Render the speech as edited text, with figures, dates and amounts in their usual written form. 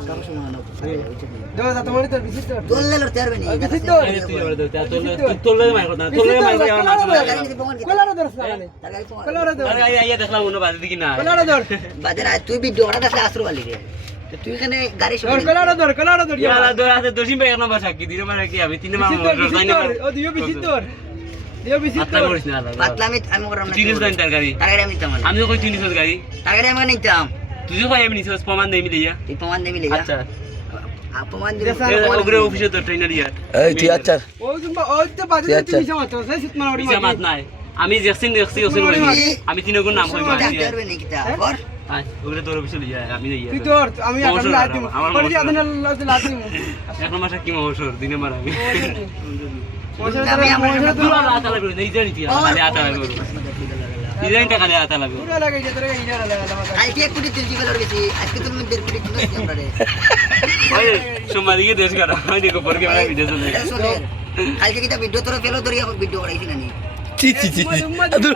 কারো সময় না দাও যা তোমার তো বিচিত দোললে লড়তে পারবে না বিচিত তোলে মাই কথা তোলে মাই কথা কলারে ধরছ না কলারে ধর আরে আইয়া দেখলাম অন্য বাজে দিকি না কলারে ধর বাজার তুই ভিডিও ওটা দেখলে আসরো আলি রে তুই এখানে গাড়ি ধর কলারে ধর ইয়ালা দোরাতে দোষী ভাই নাম্বার সাক্ষী দিলে মানে কি আমি তিন মাস তাই না ও দিও বিচিত আত্মা করিস না পাতলা আমি ওরম না তিনশ দান তার গাড়ি টাকা আমি নিতাম না আমি কই তিনশ গাড়ি টাকা আমি নিতাম তুই ভাই আমি নিছস প্রমাণ দেই মিলিয়া তুই প্রমাণ দেবি লে আচ্ছা প্রমাণ দিবি ওগরে অফিসে তো ট্রেনার ইয়া এই তুই আচ্ছা ওই তো বাজে তুমি সমত সেই সুত মারি ইসা মাত নাই আমি দেখছি ওসিন আমি তিনগুণ নাম কই মারি ডাক্তার হবে নাকি তা আবার ওগরে তোর অফিসে লিয়া আমি যাই তুই তোর আমি এখন লাগ দিমু পরে আদিন লাগ দিমু এক মাস কি মহসর দিনে মার আমি আমি আমার পুরো আতা লাগবে এই জানি তুই আতা লাগবে ইদাইন টাকা দেয়া আতা লাগবে পুরো লাগে যে তোরে ইনারা লাগা আজকে 1 কোটি 30 কিলো গেছি আজকে তুমি 1.5 কোটি কিলো আমরা রে ওই সোমবারে দেশ করা আমি দেখো পরে ক্যামেরা ভিডিও চলে কালকে কিটা ভিডিও তোরা ফেলো ধরিয়া ভিডিও করাইছি না নি চি